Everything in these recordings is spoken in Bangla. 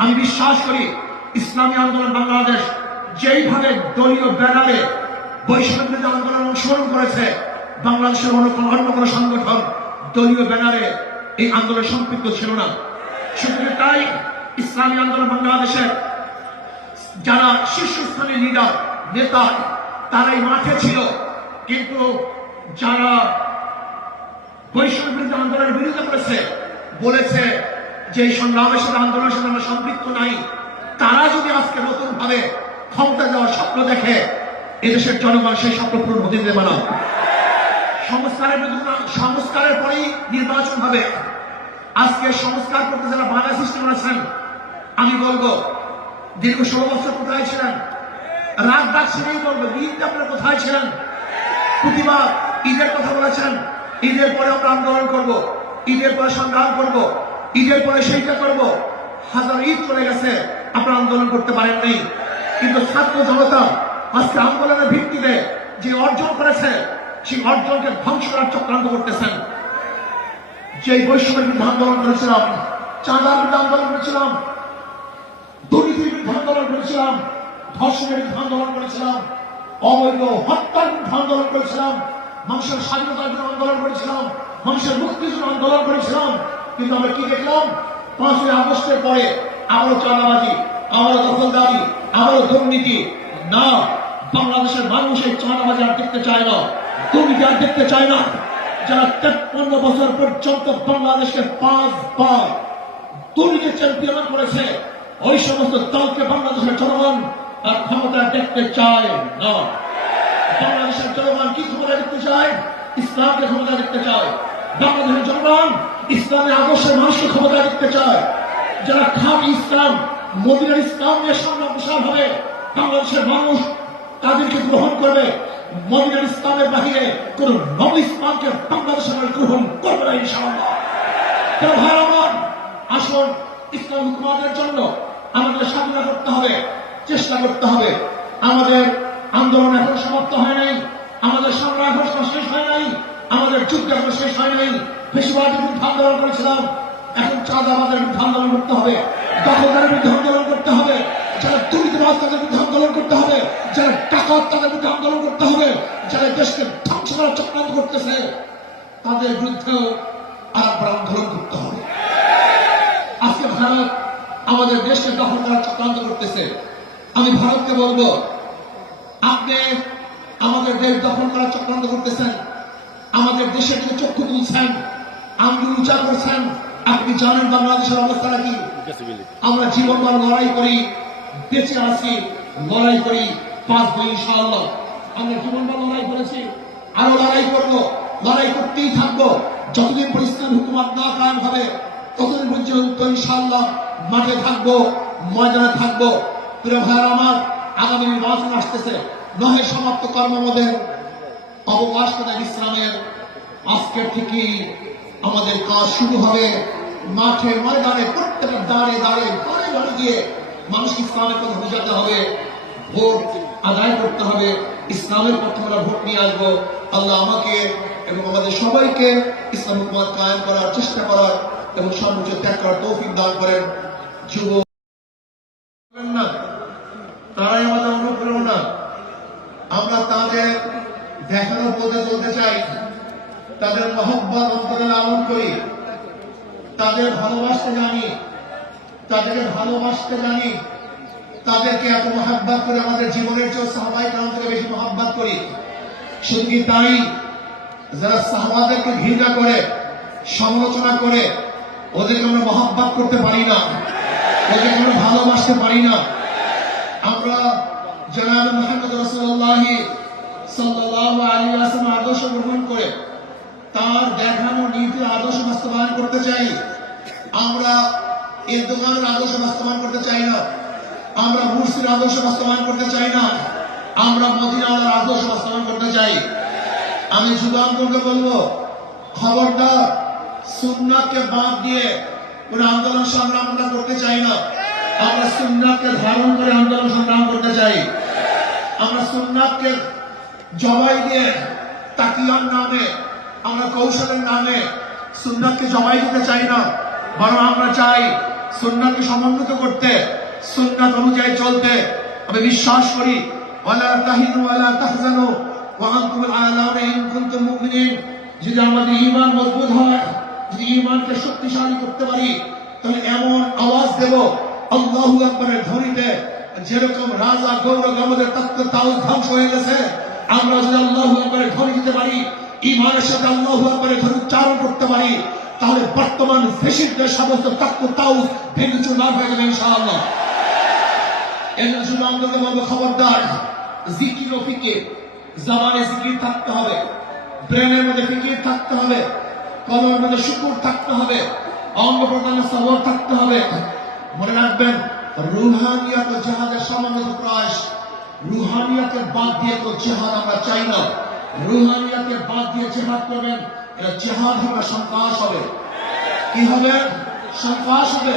আমি বিশ্বাস করি ইসলামী আন্দোলন বাংলাদেশ যেইভাবে দলীয় ব্যানারে বিরোধী আন্দোলন অংশগ্রহণ করেছে, বাংলাদেশের অন্য কোনো সংগঠন দলীয় ব্যানারে এই আন্দোলন সম্পৃক্ত ছিল না। শুধু তাই ইসলামী আন্দোলন বাংলাদেশের যারা শীর্ষস্থানীয় লিডার নেতা, তারাই মাঠে ছিল। কিন্তু যারা বৈষম্য বিরোধী আন্দোলনের বিরোধিতা করেছে, বলেছে যে সংগ্রামের সাথে আন্দোলনের সাথে আমরা সম্পৃক্ত নাই, তারা যদি আজকে নতুন ভাবে ক্ষমতা দেওয়ার স্বপ্ন দেখে, এদেশের জনগণ সেই স্বপ্ন পূরণ হতে দেবে না। সংস্কারের সংস্কারের পরেই নির্বাচন হবে। আজকে সংস্কার করতে যারা বাধা সৃষ্টি করেছেন, আমি বলব, দীর্ঘ ষোলো বছর কোথায় ছিলেন? রাত ডাক সেটাই বলব ঈদ আপনারা কোথায় ছিলেন? প্রতিবাদ ঈদের কথা বলেছেন। ঈদের পরে আমরা আন্দোলন করব, ঈদের পরে সংগ্রাম করব। ঈদের পরে সেইটা করব। হাজার ঈদ চলে গেছে, আপনারা আন্দোলন করতে পারেন নাই। কিন্তু ছাত্র জনতা আজকে আন্দোলনের ভিত্তিতে যে অর্জন করেছে, সেই অর্জনকে ধ্বংস করার চক্রান্ত করতেছেন। যে বৈষম্যের বিরুদ্ধে আন্দোলন করেছিলাম, চাঁদার বিরুদ্ধে আন্দোলন করেছিলাম, দুর্নীতির বিরুদ্ধে আন্দোলন করেছিলাম, ধর্ষণের বিরুদ্ধে আন্দোলন করেছিলাম, অবৈধ হত্যার বিরুদ্ধে আন্দোলন করেছিলাম, মানুষের স্বাধীনতার বিরুদ্ধে আন্দোলন করেছিলাম, মানুষের মুক্তির জন্য আন্দোলন করেছিলাম কিন্তু আমরা কি দেখলাম? পাঁচই আগস্টের পরে আবারও চাঁদাবাজি, আবারও দখলদারি, আবারও দুর্নীতি। না, বাংলাদেশের মানুষ এই চাঁদাবাজি আর দেখতে চায় না। দুর্নীতি আর দেখতে চায় না। যারা তেপ্পান্ন বছর পর্যন্ত বাংলাদেশকে পাঁচবার দুর্নীতি চ্যাম্পিয়ন করেছে, ওই সমস্ত দলকে বাংলাদেশের জনগণ আর ক্ষমতা দেখতে চায় না। বাংলাদেশের জনগণ কি ক্ষমতা দেখতে চায়? ইসলামকে ক্ষমতা দেখতে চায়। বাংলাদেশের জনগণ ইসলামের আদর্শের মানুষকে ক্ষমতা দেখতে চায়। যারা খাট ইসলাম, মদিনার ইসলাম নিয়ে সামনে বিশাল হবে বাংলাদেশের মানুষ তাদেরকে গ্রহণ করবে, মদিনার ইসলামের বাহিরে কোন নব ইসলামকে বাংলাদেশের গ্রহণ করবে না ইনশাআল্লাহ। ভাই আসুন, ইসলাম হুকুমাদের জন্য আমাদের সাধনা করতে হবে, চেষ্টা করতে হবে। আমাদের আন্দোলন এখন সমাপ্ত হয় নাই, আমাদের সংগ্রাম এখন শেষ হয় নাই আমাদের যুদ্ধ এখন শেষ হয় নাই বেশিরভাগের বিরুদ্ধে আন্দোলন করেছিলাম, এখন চাঁদাবাদের বিরুদ্ধে আন্দোলন করতে হবে। দখলদারের বিরুদ্ধে আন্দোলন করতে হবে। যারা দুর্নীতিবাদ তাদের বিরুদ্ধে আন্দোলন করতে হবে, যারা টাকা তাদের বিরুদ্ধে আন্দোলন করতে হবে, যারা দেশকে ধ্বংস করার চক্রান্ত করতেছে, তাদের বিরুদ্ধেও আর একবার আন্দোলন করতে হবে। আজকে ভারত আমাদের দেশকে দখল করার চক্রান্ত করতেছে। আমি ভারতকে বলব, আপনি আমাদের দেশ দখল করার চক্রান্ত করতেছেন। আমাদের দেশের দিকে চক্ষু তুলছেন আঙ্গুল উঁচা করছেন আপনি জানেন বাংলাদেশের অবস্থাটা কি আমরা জীবন বার লড়াই করি, বেঁচে আছি, লড়াই করি, পাঁচ বই ইনশাআল্লাহ। আমরা জীবন বার লড়াই করেছি, আরও লড়াই করব, লড়াই করতেই থাকব। যতদিন পর ইসলাম হুকুমাত না কায়ম হবে, ততদিন পর্যন্ত ইনশাআল্লাহ মাঠে থাকব, ময়দানে থাকব। প্রিয় ভাইয়ার আমার, আগামী নির্বাচন আসতেছে। নহে সমাপ্ত কর্মমদের আমাদের কাজ শুরু হবে। মাঠে ময়দানে প্রত্যেকের দাঁড়ে দাঁড়ে, ঘরে ঘরে গিয়ে মানুষ ইসলামের কথা বোঝাতে হবে, ভোট আদায় করতে হবে। ইসলামের পক্ষে আমরা ভোট নিয়ে আসব। আল্লাহ আমাকে এবং আমাদের সবাইকে ইসলাম হুকুমাত কায়েম করার চেষ্টা করার এবং সর্বোচ্চ ত্যাগ করার তৌফিক দান করেন। যুব না তারাই আমাদের অনুপ্রেরণা আমরা তাদের দেখানোর পথে চলতে চাই তাদের মহব্বত অন্তরে লালন করি। তাদের ভালোবাসতে জানি। তাদেরকে ভালোবাসতে জানি। তাদেরকে এত মহাব্বাত করে আমাদের জীবনের চেয়ে সাহবাই কারণ থেকে বেশি মহাব্বাত করি। শুধু তাই? যারা সাহবাদেরকে ঘৃণা করে, সমালোচনা করে, ওদেরকে আমরা মহাব্বাত করতে পারি না। ওদেরকে আমরা ভালোবাসতে পারি না। আমরা জনাব মোহাম্মদ রসুল্লাহ সাল্লাল্লাহু আলী ওয়াসাল্লাম আদর্শ গ্রহণ করে তার দেখানো নীতি আদর্শ বাস্তবায়ন করতে চাই। আমরা এর দোকানের আদর্শ বাস্তবায়ন করতে চাই না। আমরা মুর্শির আদর্শ বাস্তবায়ন করতে চাই না। আমরা মদিনাওয়ালার আদর্শ বাস্তবায়ন করতে চাই। আমি যুগান্তরকে বলব, খবরদার সুন্নাতকে বাদ দিয়ে কোন আন্দোলন সংগ্রাম আমরা করতে চাই না। আমরা সুন্নাতকে ধারণ করে আন্দোলন সংগ্রাম করতে চাই। আমরা সুন্নাতকে জবাই দিয়ে তাকিয়ার নামে আমরা কৌশলের নামে সুন্নাতকে জমাই দিতে চাই না, বরং আমরা চাই সুন্নাতকে সমন্বিত করতে, সুন্নাত অনুযায়ী চলতে। আমি বিশ্বাস করি যদি আমাদের ঈমান মজবুত হয়, যদি শক্তিশালী করতে পারি, তাহলে এমন আওয়াজ যেরকম রাজা আমাদের তত্ত্ব তাও হয়ে গেছে। আমরা যদি আল্লাহু আকবারের দিতে পারি ঈমানের সাথে আল্লাহু আকবারের ধ্বনি উচ্চারণ করতে পারি, তাহলে বর্তমান ফেসিদের সমস্ত তত্ত্ব তাও ভেঙে চুরমার হয়ে যাবে ইনশাআল্লাহ। এর জন্য আমাদেরকে বলব, খবরদার জামানে জিকির থাকতে হবে, ব্রেনের মধ্যে ফিকির থাকতে হবে, কলমের মধ্যে শুকুর থাকতে হবে অঙ্গ প্রত্যঙ্গে সবর থাকতে হবে। মনে রাখবেন, রুহানিয়াত ও জেহাদের সমন্বিত প্রয়াস রুহানিয়াকে বাদ দিয়ে তো জেহাদ আমরা চাই না। রুহানিয়াকে বাদ দিয়ে জেহাদ করবেন এটা জেহাদ হবে, সন্ত্রাস হবে। কি হবে? সন্ত্রাস হবে।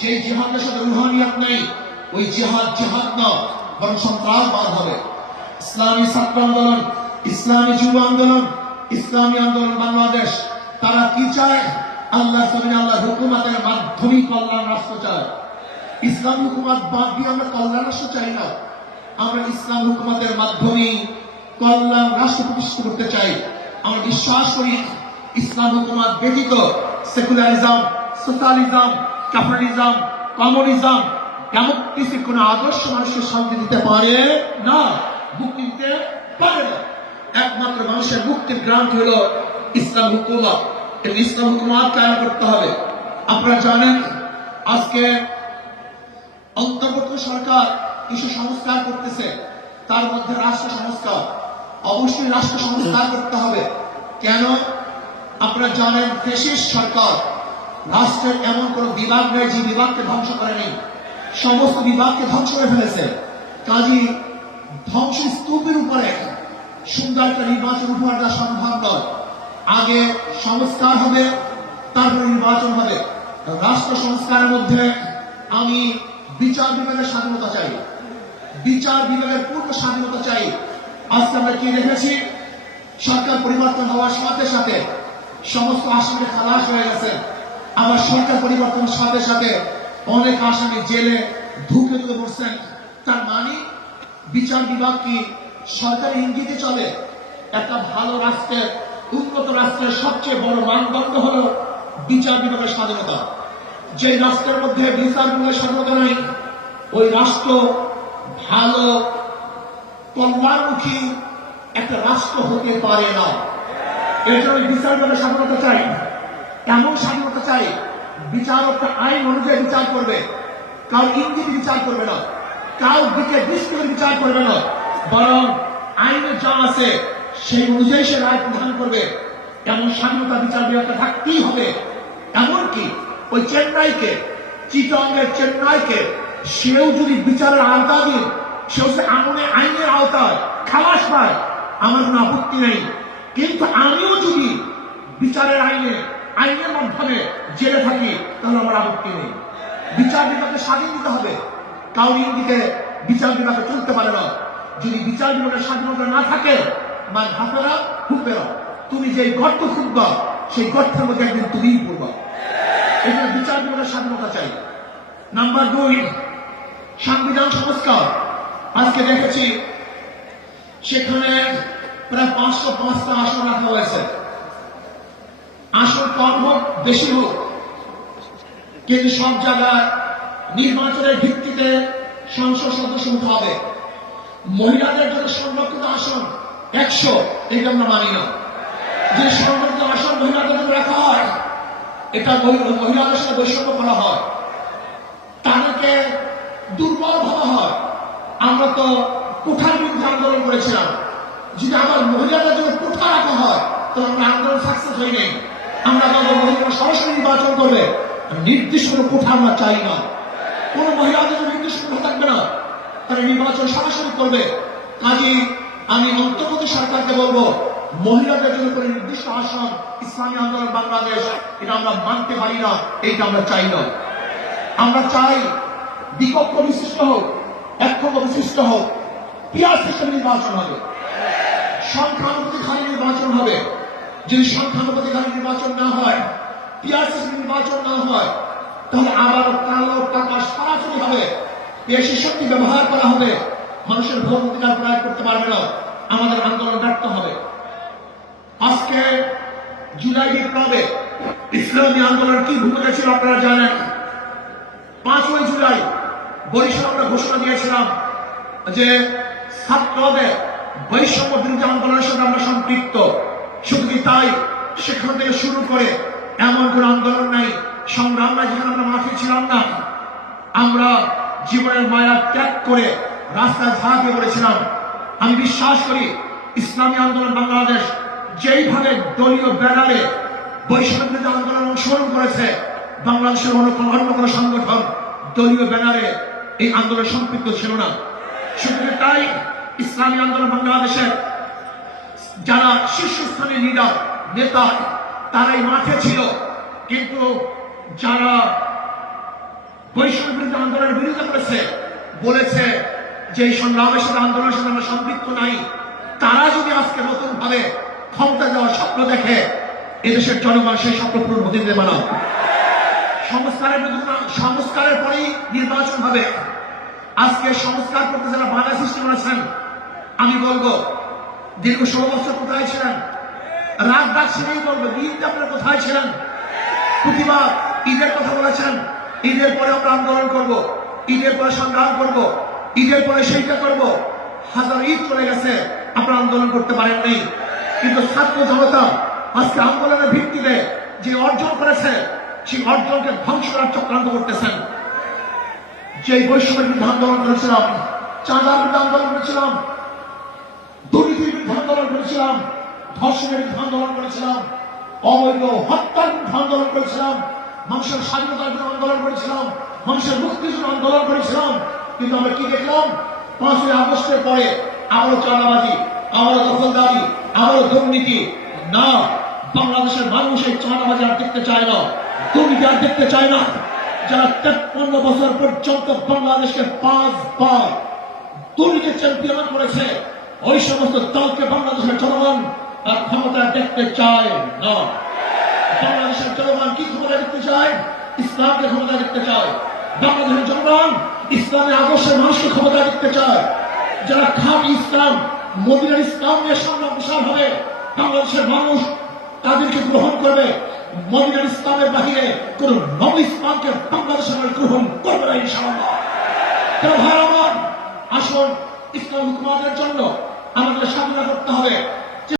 যে জেহাদের সাথে রুহানিয়াত নেই, ওই জেহাদ জেহাদ না, বরং সন্ত্রাসবাদ হবে। ইসলামী ছাত্র আন্দোলন, ইসলামী যুব আন্দোলন, ইসলামী আন্দোলন বাংলাদেশ, তারা কি চায়? আল্লাহ আল্লাহ হুকুমাতের মাধ্যমেই কল্যাণ রাষ্ট্র চায়। ইসলাম হুকুমাত বাদ দিয়ে আমরা কল্যাণ রাষ্ট্র চাই না। আমরা ইসলাম হুকুমাতের মাধ্যমেই কল্যাণ রাষ্ট্র প্রতিষ্ঠা করতে চাই। আমরা বিশ্বাস করি ইসলাম হুকুমাত ব্যতীত সেকুলারিজম, সোশ্যালিজম, ক্যাপিটালিজম, কমিউনিজম এমন কোন আদর্শ মানুষকে শান্তি দিতে পারে না, মুক্তি দিতে পারে না। একমাত্র মানুষের মুক্তির গ্রান্ট হলো ইসলাম হুকুমত। এবং ইসলাম হুকুমত কায়ন করতে হবে। আপনারা জানেন, আজকে অন্তর্বর্তী সরকার কিছু সংস্কার করতেছে। তার মধ্যে রাষ্ট্র সংস্কার। অবশ্যই রাষ্ট্র সংস্কার করতে হবে। কেন? আপনারা জানেন, দেশের সরকার রাষ্ট্রের এমন কোন বিভাগ নেই যে বিভাগকে ধ্বংস করেনি। সমস্ত বিভাগকে ধ্বংস করে ফেলেছে। কাজী ধ্বংস স্তূপের উপরে সুন্দর একটা নির্বাচন উপহার দেওয়া সম্ভব নয় আগে সংস্কার হবে, তারপরে নির্বাচন হবে। রাষ্ট্র সংস্কারের মধ্যে আমি বিচার বিভাগের স্বাধীনতা চাই। বিচার বিভাগের পূর্ণ স্বাধীনতা চাই। আজকে আমরা কি দেখেছি? সরকার পরিবর্তন হওয়ার সাথে সাথে সমস্ত আসামি খালাস হয়ে গেছে। আবার সরকার পরিবর্তনের সাথে সাথে অনেক আসামি জেলে ঢুকে ঢুকে পড়ছেন। তার মানে বিচার বিভাগ কি সরকারি ইঙ্গিতে চলে? একটা ভালো রাষ্ট্রের, উন্নত রাষ্ট্রের সবচেয়ে বড় মানদণ্ড হলো বিচার বিভাগের স্বাধীনতা। যে রাষ্ট্রের মধ্যে বিচার বিভাগের স্বাধীনতা নাই, ওই রাষ্ট্র ভালো কল্যাণমুখী একটা রাষ্ট্র হতে পারে না। এর জন্য বিচার বিভাগের স্বাধীনতা চাই। এমন স্বাধীনতা চাই, বিচারকটা আইন অনুযায়ী বিচার করবে। কাউ ইঙ্গিত বিচার করবে না। কাউ দিকে দৃষ্টি বিচার করবে না। বরং আইনে যা আছে, সেই অনুযায়ী সে রায় প্রদান করবে। এমন স্বাধীনতা বিচার বিভাগটা থাকতেই হবে। এমনকি ওই চেন্নাইকে চিটঙ্গের চেন্নাইকে, সেও যদি বিচারের আওতাধীন সেও সে হচ্ছে আমনে আইনের আওতায়, খালাস পায়। আমার কোনো আপত্তি নেই। কিন্তু আমিও যদি বিচারের আইনে, আইনের মাধ্যমে জেলে থাকি, তাহলে আমার আপত্তি নেই। বিচার বিভাগকে স্বাধীন দিতে হবে। কাউরি ইঙ্গিতে বিচার বিভাগে চলতে পারে না। যদি বিচার বিভাগের স্বাধীনতা না থাকে মান হাফেরা হুফেরা তুমি যে গর্ত খুঁজবা সেই গর্তের মধ্যে একদিন তুমিই পড়বা। এখানে বিচার বিভাগের স্বাধীনতা চাই। নাম্বার দুই সংবিধান সংস্কার। আজকে দেখেছি সেখানে প্রায় পাঁচশো পাঁচটা আসন রাখা হয়েছে। আসন কম হোক, বেশি হোক। কিন্তু সব জায়গায় নির্বাচনের ভিত্তিতে সংসদ সদস্য হতে হবে। মহিলাদের জন্য সংরক্ষিত আসন একশো এটা আমরা মানি না। যে সংরক্ষিত আসন মহিলাদের জন্য রাখা হয়, এটা মহিলাদের সাথে বৈষম্য করা হয়। তাদেরকে দুর্বল আমরা তো কোঠার বিরুদ্ধে আন্দোলন করেছিলাম। যদি আমার মহিলাদের জন্য কোঠা রাখা হয় তো আমরা আন্দোলন সাকসেস হই নাই আমরা বলব মহিলারা সরাসরি নির্বাচন করবে। নির্দিষ্ট কোনো কোঠা আমরা চাই না। কোন মহিলাদের জন্য নির্দিষ্ট কোঠা থাকবে না। তারা নির্বাচন সরাসরি করবে। কাজে আমি অন্তর্বর্তী সরকারকে বলব, মহিলাদের জন্য কোনো নির্দিষ্ট আসন, ইসলামী আন্দোলন, বাংলাদেশ, এটা আমরা মানতে পারি না, এইটা আমরা চাই না। আমরা চাই বিকল্প বিশিষ্ট হোক একক্ষ বিশিষ্ট হোক। পিয়ার সিস্টেম নির্বাচন হবে। সংখ্যানুপাতিক নির্বাচন হবে। যদি সংখ্যানুপাতিক নির্বাচন না হয় পিয়ার সিস্টেম নির্বাচন না হয়, তাহলে আবার কালো টাকা সরাসরি হবে। বেশি শক্তি ব্যবহার করা হবে। মানুষের ভোট অধিকার প্রয়োগ করতে পারবে না। আমাদের আন্দোলন ব্যর্থ হবে। আজকে জুলাই বিপ্লবে ইসলামী আন্দোলন কি ভূমিকা ছিল আপনারা জানেন? পাঁচই জুলাই আমরা ঘোষণা দিয়েছিলাম যে ছাত্রদের বৈষম্য বিরোধী আন্দোলনের সাথে আমরা সম্পৃক্ত। শুধু কি তাই? সেখান থেকে শুরু করে এমন কোন আন্দোলন নাই। সংগ্রাম নাই যেখানে আমরা মাঠে ছিলাম না। আমরা জীবনের মায়া ত্যাগ করে রাস্তায় ঝাঁপিয়ে পড়েছিলাম আমি বিশ্বাস করি ইসলামী আন্দোলন বাংলাদেশ যেইভাবে দলীয় ব্যানারে বৈষম্য আন্দোলন অংশগ্রহণ করেছে, বাংলাদেশের অন্য কোনো সংগঠন দলীয় ব্যানারে এই আন্দোলন সম্পৃক্ত ছিল না। শুধু তাই ইসলামী আন্দোলন বাংলাদেশের যারা শীর্ষস্থানীয় লিডার নেতা, তারাই মাঠে ছিল। কিন্তু যারা বৈষম্য বিরোধী আন্দোলনের বিরোধিতা করেছে, বলেছে যে এই সংগ্রামের সাথে আন্দোলনের সাথে আমরা সম্পৃক্ত নাই। তারা যদি আজকে নতুন ভাবে ক্ষমতা দেওয়ার স্বপ্ন দেখে, এদেশের জনগণ সেই স্বপ্ন পূরণ হতে দেবে না। সংস্কারের সংস্কারের পরেই নির্বাচন হবে। আজকে সংস্কার করতে যারা বাধা সৃষ্টি করেছেন, আমি বলব, দীর্ঘ ষোলো বছর কোথায় ছিলেন? রাত ডাক সেটাই বলব ঈদ আপনারা কোথায় ছিলেন? প্রতিবাদ, ঈদের কথা বলেছেন। ঈদের পরে আমরা আন্দোলন করব, ঈদের পরে সংগ্রাম করব, ঈদের পরে সেইটা করব। হাজার ঈদ চলে গেছে, আপনারা আন্দোলন করতে পারেননি কিন্তু ছাত্র জনতা আজকে আন্দোলনের ভিত্তিতে যে অর্জন করেছে সেই অর্জনকে ধ্বংস করার চক্রান্ত করতেছেন। যে বৈষম্যের বিরুদ্ধে আন্দোলন করেছিলাম, চাঁদার বিরুদ্ধে আন্দোলন করেছিলাম, দুর্নীতির বিরুদ্ধে আন্দোলন করেছিলাম, ধর্ষণের বিরুদ্ধে আন্দোলন করেছিলাম, অবৈধ হত্যার বিরুদ্ধে আন্দোলন করেছিলাম, মানুষের স্বাধীনতার বিরুদ্ধে আন্দোলন করেছিলাম, মানুষের মুক্তির জন্য আন্দোলন করেছিলাম। কিন্তু আমরা কি দেখলাম? পাঁচই আগস্টের পরে আবারও চাঁদাবাজি, আবারও দখলদারি, আবারও দুর্নীতি। না, বাংলাদেশের মানুষ এই চাঁদাবাজি আর দেখতে চায় না। দুর্নীতি দেখতে চায় না যারা তেপ্পান্ন বছর পর্যন্ত বাংলাদেশকে পাঁচবার দুর্নীতি চ্যাম্পিয়ন করেছে, ওই সমস্ত দলকে বাংলাদেশের জনগণ আর ক্ষমতা দেখতে চায় না। বাংলাদেশের জনগণ কি ক্ষমতা দেখতে চায়? ইসলামকে ক্ষমতা দেখতে চায়। বাংলাদেশের জনগণ ইসলামের আদর্শের মানুষকে ক্ষমতা দেখতে চায়। যারা খাট ইসলাম, মদিনার ইসলাম নিয়ে সামনে প্রসার হবে বাংলাদেশের মানুষ তাদেরকে গ্রহণ করবে মদিনার ইসলামের বাহিরে কোন নব ইসলামকে বাংলাদেশের গ্রহণ করবে না, ইনশাআল্লাহ। ভাই আসুন, ইসলাম হুকুমাতের জন্য আমাদের সাধনা করতে হবে।